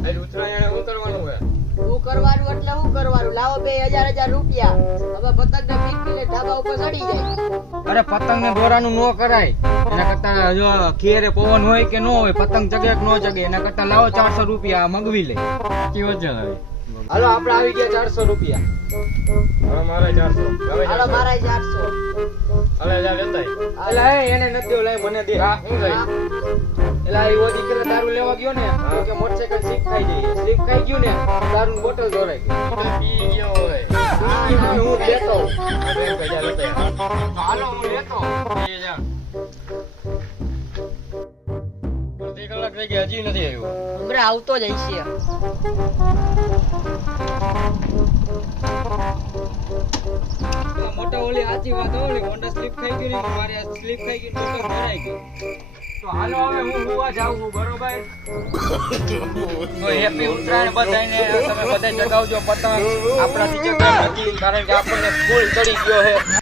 આજ ઉત્તરાયણ શું કરવાનું હે? હું કરવાનું એટલે હું કરવાનું? લાવો 2000 રૂપિયા. હવે પતંગ ને પીકીને ધાબા ઉપર ચડી જાય. અરે પતંગ ને દોરાનું નો કરાય. એના કરતા જો ખેરે પવન હોય કે નો હોય, પતંગ ચગે કે નો ચગે, એના કરતા લાવો 400 રૂપિયા મગવી લે. સાચી વાત છે હવે. હાલો આપણે આવી ગયા 400 રૂપિયા. હવે મારે 400. હવે હાલો 400. મારા 400. હવે જા લેતાય. એલા એને નથી દેવું, લાય મને દે. હા શું થાય? એલા એ ઓદી કે દારૂ લેવા ગયો ને તો કે મોટરસાઇકલ સ્લીપ ખાઈ જઈ. સ્લીપ ખાઈ ગયું ને દારૂની બોટલ દોરાઈ ગઈ. તો પી ગયો હોય. હું લેતો. હવે જા લેતાય. હાલો હું લેતો. એ જા. અડધી કલાક થઈ ગઈ હજી નથી આવ્યો. હમણાં આવતો જ હશે. મોટા ઓલી સાચી વાત હો, ઓલી હોન્ડા સ્લીપ ખાઈ ગયું ને મારી આ સ્લીપ ખાઈ ગઈ બોટલ ભરાઈ ગઈ. તો હાલો હવે હું હુવા જાઉં છું, બરોબર? તો હેપી ઉત્તરાયણ બધાને. તમે બધા ચગાવજો પતંગ. આપણાથી ચગાવ નથી કારણ કે આપણને ફૂલ ચડી ગયો છે.